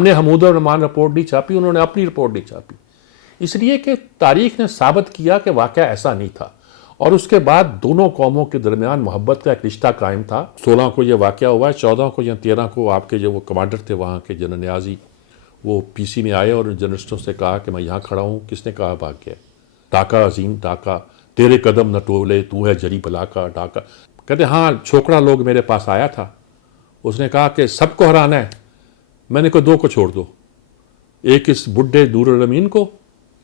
ہم نے حمود الرحمان رپورٹ نہیں چھاپی، انہوں نے اپنی رپورٹ نہیں چھاپی، اس لیے کہ تاریخ نے ثابت کیا کہ واقعہ ایسا نہیں تھا، اور اس کے بعد دونوں قوموں کے درمیان محبت کا ایک رشتہ قائم تھا۔ 16 کو یہ واقعہ ہوا ہے، 14 کو یا 13 کو آپ کے جو وہ کمانڈر تھے وہاں کے جنرل نیازی، وہ پی سی میں آئے اور جرنلسٹوں سے کہا کہ میں یہاں کھڑا ہوں، کس نے کہا بھاگ گیا؟ ڈاکہ عظیم ڈاکہ، تیرے قدم نہ ٹولے، تو ہے جری بلا کا ڈاکہ۔ کہتے ہاں چھوکڑا لوگ میرے پاس آیا تھا، اس نے کہا کہ سب کو ہرانا ہے، میں نے کہا 2 کو چھوڑ دو، ایک اس بڈھے نور الامین کو،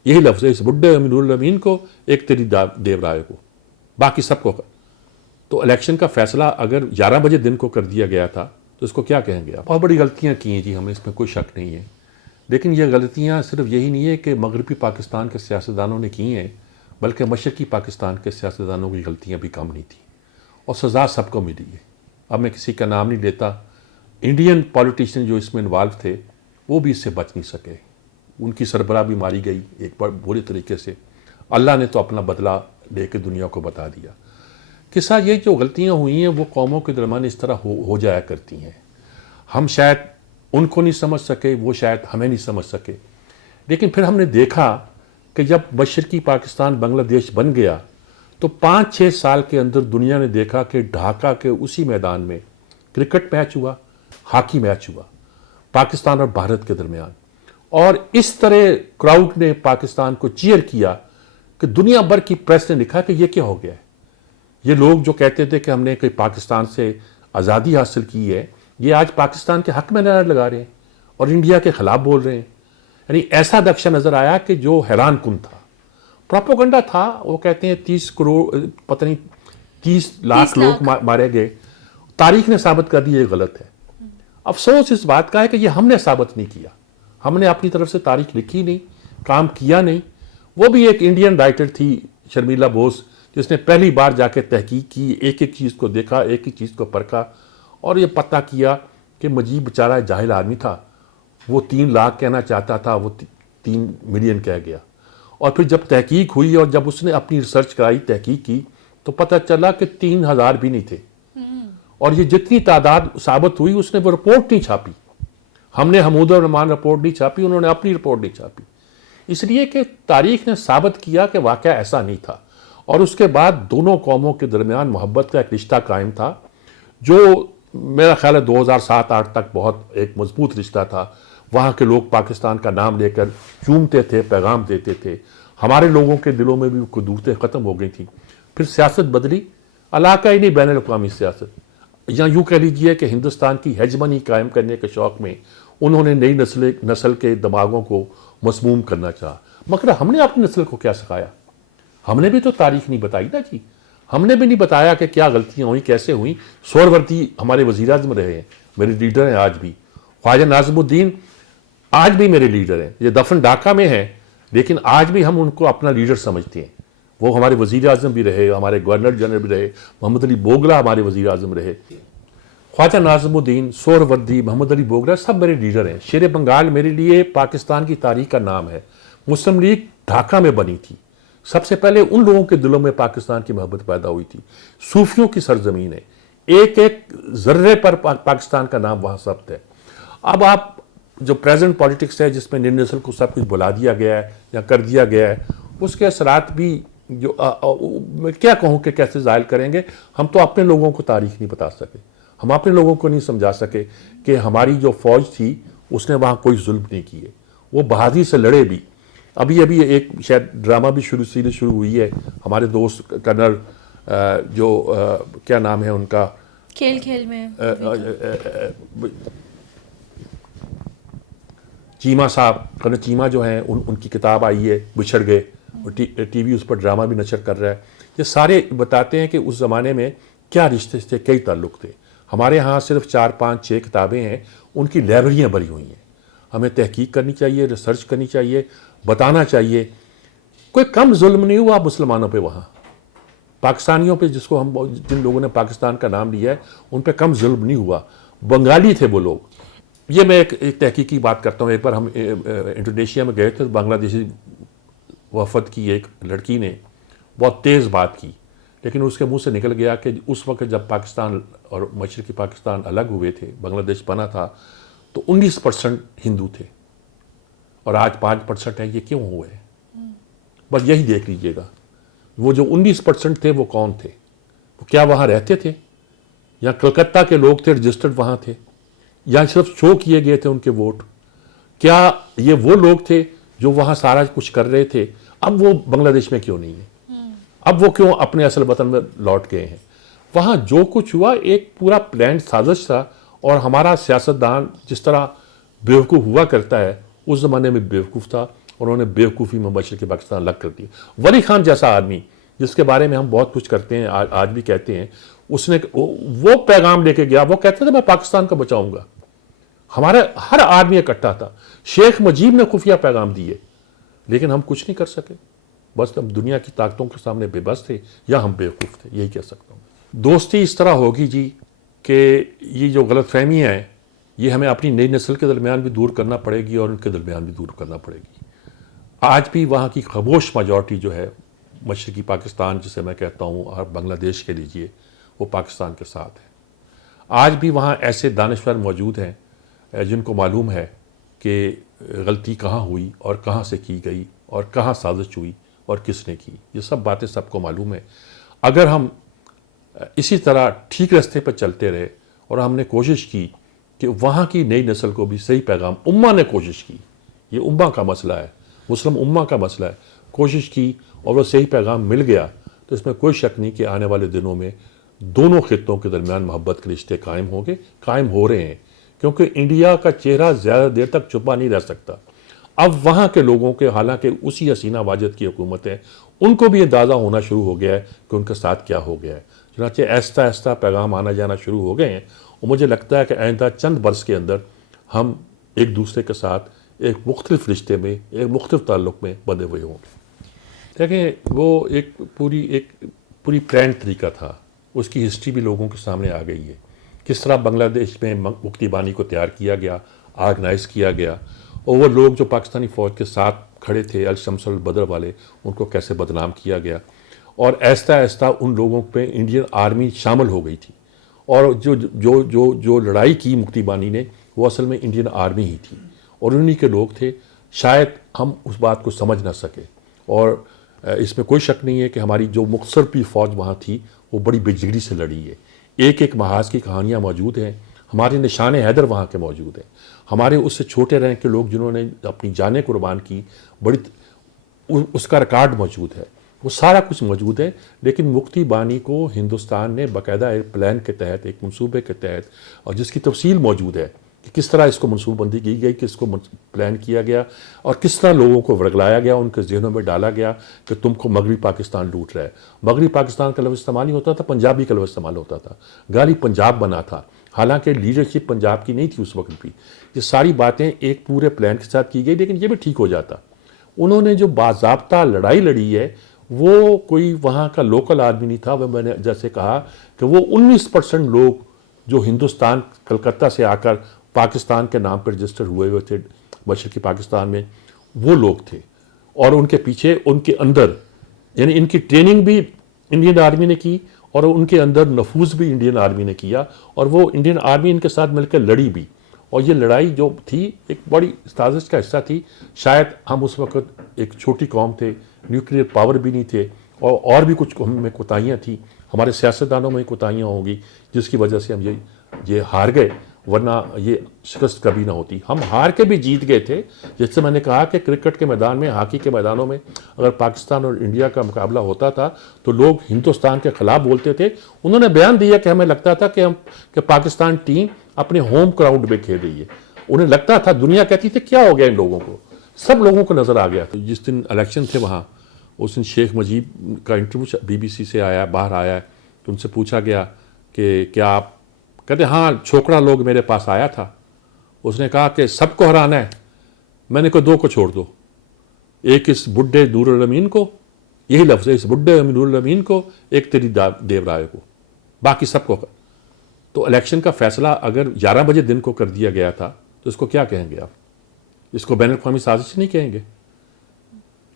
یہی لفظ ہے، اس بڈھے نور الامین کو، ایک تیری دیو رائے کو، باقی سب کو۔ تو الیکشن کا فیصلہ اگر 11 بجے دن کو کر دیا گیا تھا تو اس کو کیا کہیں گے آپ؟ بہت بڑی غلطیاں کی ہیں جی، ہمیں اس میں کوئی شک نہیں ہے، لیکن یہ غلطیاں صرف یہی نہیں ہے کہ مغربی پاکستان کے سیاستدانوں نے کی ہیں، بلکہ مشرقی پاکستان کے سیاستدانوں کی غلطیاں بھی کم نہیں تھیں، اور سزا سب کو ملی ہے۔ اب میں کسی کا نام نہیں لیتا، انڈین پولیٹیشین جو اس میں انوالو تھے وہ بھی اس سے بچ نہیں سکے، ان کی سربراہ بھی ماری گئی ایک بار برے طریقے سے، اللہ نے تو اپنا بدلہ لے کے دنیا کو بتا دیا۔ قصہ یہ جو غلطیاں ہوئی ہیں وہ قوموں کے درمیان اس طرح ہو جایا کرتی ہیں، ہم شاید ان کو نہیں سمجھ سکے، وہ شاید ہمیں نہیں سمجھ سکے، لیکن پھر ہم نے دیکھا کہ جب مشرقی پاکستان بنگلہ دیش بن گیا تو 5-6 سال کے اندر دنیا نے دیکھا کہ ڈھاکہ کے اسی میدان میں کرکٹ میچ ہوا، ہاکی میچ ہوا پاکستان اور بھارت کے درمیان، اور اس طرح کراؤڈ نے پاکستان کو چیئر کیا کہ دنیا بھر کی پریس نے لکھا کہ یہ کیا ہو گیا ہے، یہ لوگ جو کہتے تھے کہ ہم نے کہ پاکستان سے آزادی حاصل کی ہے، یہ آج پاکستان کے حق میں نعرے لگا رہے ہیں اور انڈیا کے خلاف بول رہے ہیں۔ یعنی ایسا نقشہ نظر آیا کہ جو حیران کن تھا، پروپیگنڈا تھا، وہ کہتے ہیں 30 کروڑ پتہ نہیں 30 لاکھ لوگ مارے گئے، تاریخ نے ثابت کر دی یہ غلط ہے۔ افسوس اس بات کا ہے کہ یہ ہم نے ثابت نہیں کیا، ہم نے اپنی طرف سے تاریخ لکھی نہیں، کام کیا نہیں۔ وہ بھی ایک انڈین رائٹر تھی شرمیلا بوس، جس نے پہلی بار جا کے تحقیق کی، ایک ایک چیز کو دیکھا، ایک ایک چیز کو پرکھا، اور یہ پتہ کیا کہ مجیب بیچارہ جاہل آدمی تھا، وہ 3 لاکھ کہنا چاہتا تھا، وہ 3 ملین کہہ گیا۔ اور پھر جب تحقیق ہوئی اور جب اس نے اپنی ریسرچ کرائی، تحقیق کی، تو پتہ چلا کہ 3000 بھی نہیں تھے، اور یہ جتنی تعداد ثابت ہوئی اس نے وہ رپورٹ نہیں چھاپی، ہم نے حمود الرحمان رپورٹ نہیں چھاپی، انہوں نے اپنی رپورٹ نہیں چھاپی، اس لیے کہ تاریخ نے ثابت کیا کہ واقعہ ایسا نہیں تھا، اور اس کے بعد دونوں قوموں کے درمیان محبت کا ایک رشتہ قائم تھا، جو میرا خیال ہے 2007-8 تک بہت ایک مضبوط رشتہ تھا۔ وہاں کے لوگ پاکستان کا نام لے کر چومتے تھے، پیغام دیتے تھے، ہمارے لوگوں کے دلوں میں بھی قدورتیں ختم ہو گئی تھیں۔ پھر سیاست بدلی، علاقائی نہیں بین الاقوامی سیاست، یا یوں کہہ لیجئے کہ ہندوستان کی ہیجمنی قائم کرنے کے شوق میں انہوں نے نئی نسل کے دماغوں کو مسموم کرنا چاہا، مگر ہم نے اپنی نسل کو کیا سکھایا؟ ہم نے بھی تو تاریخ نہیں بتائی نا جی، ہم نے بھی نہیں بتایا کہ کیا غلطیاں ہوئیں، کیسے ہوئیں۔ سہروردی ہمارے وزیر اعظم رہے ہیں، میرے لیڈر ہیں آج بھی، خواجہ ناظم الدین آج بھی میرے لیڈر ہیں، یہ دفن ڈھاکہ میں ہیں لیکن آج بھی ہم ان کو اپنا لیڈر سمجھتے ہیں۔ وہ ہمارے وزیر اعظم بھی رہے، ہمارے گورنر جنرل بھی رہے، محمد علی بوگرا ہمارے وزیر اعظم رہے، خواجہ ناظم الدین، سہروردی، محمد علی بوگرا سب میرے لیڈر ہیں۔ شیر بنگال میرے لیے پاکستان کی تاریخ کا نام ہے، مسلم لیگ ڈھاکہ میں بنی تھی، سب سے پہلے ان لوگوں کے دلوں میں پاکستان کی محبت پیدا ہوئی تھی، صوفیوں کی سرزمین ہے، ایک ایک ذرے پر پاکستان کا نام وہاں ثبت ہے۔ اب آپ جو پریزنٹ پولیٹکس ہے جس میں نئی نسل کو سب کچھ بلا دیا گیا ہے یا کر دیا گیا ہے، اس کے اثرات بھی جو میں کیا کہوں کہ کیسے ظاہر کریں گے؟ ہم تو اپنے لوگوں کو تاریخ نہیں بتا سکے، ہم اپنے لوگوں کو نہیں سمجھا سکے کہ ہماری جو فوج تھی اس نے وہاں کوئی ظلم نہیں کیے، وہ بہادری سے لڑے بھی۔ ابھی ایک شاید ڈرامہ بھی سیریز شروع ہوئی ہے، ہمارے دوست کرنل جو کیا نام ہے ان کا، کھیل میں چیمہ صاحب، کرنل چیمہ جو ہیں، ان کی کتاب آئی ہے بچھڑ گئے، اور ٹی وی اس پر ڈرامہ بھی نشر کر رہا ہے۔ یہ سارے بتاتے ہیں کہ اس زمانے میں کیا رشتے تھے، کئی تعلق تھے۔ ہمارے ہاں صرف 4-5-6 کتابیں ہیں، ان کی لائبریریاں بھری ہوئی ہیں۔ ہمیں تحقیق کرنی چاہیے، ریسرچ کرنی چاہیے، بتانا چاہیے۔ کوئی کم ظلم نہیں ہوا مسلمانوں پہ وہاں، پاکستانیوں پہ، جن لوگوں نے پاکستان کا نام لیا ہے ان پہ کم ظلم نہیں ہوا، بنگالی تھے وہ لوگ۔ یہ میں ایک تحقیقی بات کرتا ہوں۔ ایک بار ہم انڈونیشیا میں گئے تھے، بنگلہ دیشی وفد کی ایک لڑکی نے بہت تیز بات کی، لیکن اس کے منہ سے نکل گیا کہ اس وقت جب پاکستان اور مشرقی پاکستان الگ ہوئے تھے، بنگلہ دیش بنا تھا، تو 19% ہندو تھے اور آج 5% ہے. یہ کیوں ہوئے؟ بس یہی دیکھ لیجئے گا. وہ جو 19% تھے وہ کون تھے؟ وہ کیا وہاں رہتے تھے؟ یا کلکتہ کے لوگ تھے رجسٹرڈ وہاں تھے؟ یا صرف شو کیے گئے تھے ان کے ووٹ؟ کیا یہ وہ لوگ تھے جو وہاں سارا کچھ کر رہے تھے؟ اب وہ بنگلہ دیش میں کیوں نہیں ہیں؟ اب وہ کیوں اپنے اصل وطن میں لوٹ گئے ہیں؟ وہاں جو کچھ ہوا ایک پورا پلان سازش تھا. اور ہمارا سیاستدان جس طرح بیوقوف ہوا کرتا ہے اس زمانے میں بیوقوف تھا اور انہوں نے بیوقوفی میں مشرقی پاکستان الگ کر دیا. ولی خان جیسا آدمی جس کے بارے میں ہم بہت کچھ کرتے ہیں آج بھی کہتے ہیں, اس نے وہ پیغام لے کے گیا. وہ کہتا تھا میں پاکستان کو بچاؤں گا. ہمارا ہر آدمی اکٹھا تھا. شیخ مجیب نے خفیہ پیغام دیے لیکن ہم کچھ نہیں کر سکے. بس ہم دنیا کی طاقتوں کے سامنے بے بس تھے یا ہم بیوقوف تھے, یہی کہہ سکتا ہوں. دوستی اس طرح ہوگی جی کہ یہ جو غلط فہمی ہے یہ ہمیں اپنی نئی نسل کے درمیان بھی دور کرنا پڑے گی اور ان کے درمیان بھی دور کرنا پڑے گی. آج بھی وہاں کی خاموش میجورٹی جو ہے مشرقی پاکستان جسے میں کہتا ہوں اور بنگلہ دیش کے لیجئے وہ پاکستان کے ساتھ ہے. آج بھی وہاں ایسے دانشور موجود ہیں جن کو معلوم ہے کہ غلطی کہاں ہوئی اور کہاں سے کی گئی اور کہاں سازش ہوئی اور کس نے کی. یہ سب باتیں سب کو معلوم ہے. اگر ہم اسی طرح ٹھیک راستے پر چلتے رہے اور ہم نے کوشش کی کہ وہاں کی نئی نسل کو بھی صحیح پیغام, امہ نے کوشش کی, یہ امہ کا مسئلہ ہے, مسلم امہ کا مسئلہ ہے, کوشش کی اور وہ صحیح پیغام مل گیا تو اس میں کوئی شک نہیں کہ آنے والے دنوں میں دونوں خطوں کے درمیان محبت کے رشتے قائم ہوں گے, قائم ہو رہے ہیں. کیونکہ انڈیا کا چہرہ زیادہ دیر تک چھپا نہیں رہ سکتا. اب وہاں کے لوگوں کے, حالانکہ اسی حسینہ واجد کی حکومت ہے, ان کو بھی اندازہ ہونا شروع ہو گیا ہے کہ ان کے ساتھ کیا ہو گیا ہے. چنانچہ ایستا ایستا پیغام آنا جانا شروع ہو گئے ہیں اور مجھے لگتا ہے کہ آئندہ چند برس کے اندر ہم ایک دوسرے کے ساتھ ایک مختلف رشتے میں, ایک مختلف تعلق میں بندھے ہوئے ہوں گے. دیکھیں وہ ایک پوری پلان طریقہ تھا. اس کی ہسٹری بھی لوگوں کے سامنے آ گئی ہے. کس طرح بنگلہ دیش میں مکتی بانی کو تیار کیا گیا, آرگنائز کیا گیا, اور وہ لوگ جو پاکستانی فوج کے ساتھ کھڑے تھے الشمس البدر والے, ان کو کیسے بدنام کیا گیا. اور ایستا ایستا ان لوگوں پہ انڈین آرمی شامل ہو گئی تھی. اور جو لڑائی کی مکتی بانی نے وہ اصل میں انڈین آرمی ہی تھی اور انہی کے لوگ تھے. شاید ہم اس بات کو سمجھ نہ سکے اور اس میں کوئی شک نہیں ہے کہ ہماری جو مختصر بھی فوج وہاں تھی وہ بڑی بجگری سے لڑی ہے. ایک ایک محاذ کی کہانیاں موجود ہیں. ہمارے نشان حیدر وہاں کے موجود ہیں. ہمارے اس سے چھوٹے رینک کے لوگ جنہوں نے اپنی جانیں قربان کی, بڑی اس کا ریکارڈ موجود ہے. وہ سارا کچھ موجود ہے. لیکن مکتی بانی کو ہندوستان نے باقاعدہ ایک پلان کے تحت, ایک منصوبے کے تحت, اور جس کی تفصیل موجود ہے کہ کس طرح اس کو منصوبہ بندی کی گئی, کس کو پلان کیا گیا اور کس طرح لوگوں کو ورگلایا گیا, ان کے ذہنوں میں ڈالا گیا کہ تم کو مغربی پاکستان لوٹ رہا ہے. مغربی پاکستان کا لفظ استعمال نہیں ہوتا تھا, پنجابی کا لفظ استعمال ہوتا تھا. گالی پنجاب بنا تھا, حالانکہ لیڈرشپ پنجاب کی نہیں تھی اس وقت بھی. یہ ساری باتیں ایک پورے پلان کے ساتھ کی گئی, لیکن یہ بھی ٹھیک ہو جاتا. انہوں نے جو باضابطہ لڑائی لڑی ہے وہ کوئی وہاں کا لوکل آدمی نہیں تھا. وہ میں نے جیسے کہا کہ وہ 19% لوگ جو ہندوستان کلکتہ سے آ کر پاکستان کے نام پر رجسٹر ہوئے تھے مشرقی پاکستان میں, وہ لوگ تھے. اور ان کے پیچھے, ان کے اندر, یعنی ان کی ٹریننگ بھی انڈین آرمی نے کی اور ان کے اندر نفوذ بھی انڈین آرمی نے کیا, اور وہ انڈین آرمی ان کے ساتھ مل کر لڑی بھی. اور یہ لڑائی جو تھی ایک بڑی سازش کا حصہ تھی. شاید ہم اس وقت ایک چھوٹی قوم تھے, نیوکلیئر پاور بھی نہیں تھے, اور بھی کچھ ہم میں کوتاہیاں تھیں, ہمارے سیاستدانوں میں کوتاہیاں ہوں گی جس کی وجہ سے ہم یہ ہار گئے, ورنہ یہ شکست کبھی نہ ہوتی. ہم ہار کے بھی جیت گئے تھے. جس سے میں نے کہا کہ کرکٹ کے میدان میں, ہاکی کے میدانوں میں اگر پاکستان اور انڈیا کا مقابلہ ہوتا تھا تو لوگ ہندوستان کے خلاف بولتے تھے. انہوں نے بیان دیا کہ ہمیں لگتا تھا کہ پاکستان ٹیم اپنے ہوم گراؤنڈ میں کھیل رہی ہے. انہیں لگتا تھا, دنیا کہتی تھی کیا ہو گیا ان لوگوں کو, سب لوگوں کو نظر آ گیا تھا. جس دن الیکشن تھے وہاں, اس دن شیخ مجیب کا انٹرویو BBC سے آیا, باہر آیا, تو ان سے پوچھا گیا کہ کیا آپ, کہتے ہاں چھوکڑا لوگ میرے پاس آیا تھا. اس نے کہا کہ سب کو ہرانا ہے. میں نے کہا دو کو چھوڑ دو, ایک اس بڈھے نور الامین کو, یہی لفظ ہے, اس بڈھے نور الامین کو, ایک تیری دیو رائے کو, باقی سب کو. تو الیکشن کا فیصلہ اگر 11 بجے دن کو کر دیا گیا تھا تو اس کو کیا کہیں گے آپ؟ اس کو بین الاقوامی سازش نہیں کہیں گے؟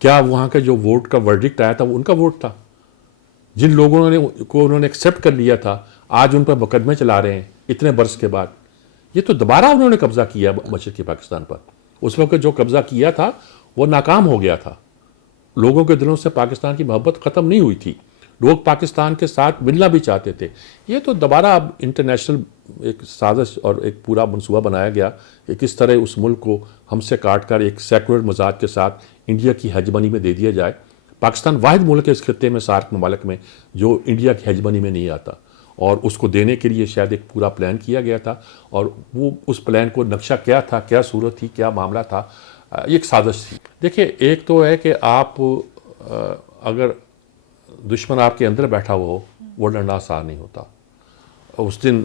کیا وہاں کا جو ووٹ کا ورڈکٹ آیا تھا وہ ان کا ووٹ تھا؟ جن لوگوں نے کو انہوں نے ایکسیپٹ کر لیا تھا, آج ان پر مقدمے چلا رہے ہیں اتنے برس کے بعد. یہ تو دوبارہ انہوں نے قبضہ کیا مشرقی پاکستان پر. اس وقت جو قبضہ کیا تھا وہ ناکام ہو گیا تھا. لوگوں کے دلوں سے پاکستان کی محبت ختم نہیں ہوئی تھی. لوگ پاکستان کے ساتھ ملنا بھی چاہتے تھے. یہ تو دوبارہ اب انٹرنیشنل ایک سازش اور ایک پورا منصوبہ بنایا گیا کہ کس طرح اس ملک کو ہم سے کاٹ کر ایک سیکولر مزاج کے ساتھ انڈیا کی ہیجمنی میں دے دیا جائے. پاکستان واحد ملک ہے اس خطے میں سارک ممالک میں جو انڈیا کی ہیجمنی میں نہیں آتا, اور اس کو دینے کے لیے شاید ایک پورا پلان کیا گیا تھا. اور وہ اس پلان کو نقشہ کیا تھا, کیا صورت تھی, کیا معاملہ تھا, یہ ایک سازش تھی. دیکھیں, ایک تو ہے کہ آپ اگر دشمن آپ کے اندر بیٹھا ہوا ہو, وہ لڑنا آسان نہیں ہوتا. اس دن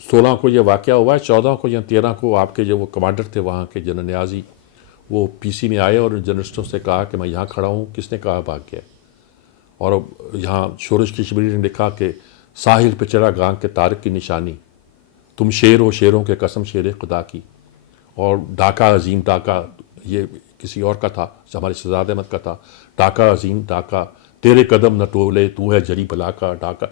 16 کو یہ واقعہ ہوا ہے, 14 کو یا 13 کو آپ کے جو وہ کمانڈر تھے وہاں کے جنرل نیازی, وہ پی سی میں آئے اور جرنلسٹوں سے کہا کہ میں یہاں کھڑا ہوں. کس نے کہا بھاگ گیا؟ اور یہاں شورش کی شبری نے لکھا کہ ساحل پہ چڑھا گانگ کے طارق کی نشانی, تم شیر ہو شیروں کے قسم شیر خدا کی. اور ڈاکہ عظیم ڈاکہ, یہ کسی اور کا تھا, ہمارے شہزاد احمد کا تھا. ڈاکہ عظیم ڈاکہ, تیرے قدم نہ ٹولے, تو ہے جری بلا کا ڈاکہ.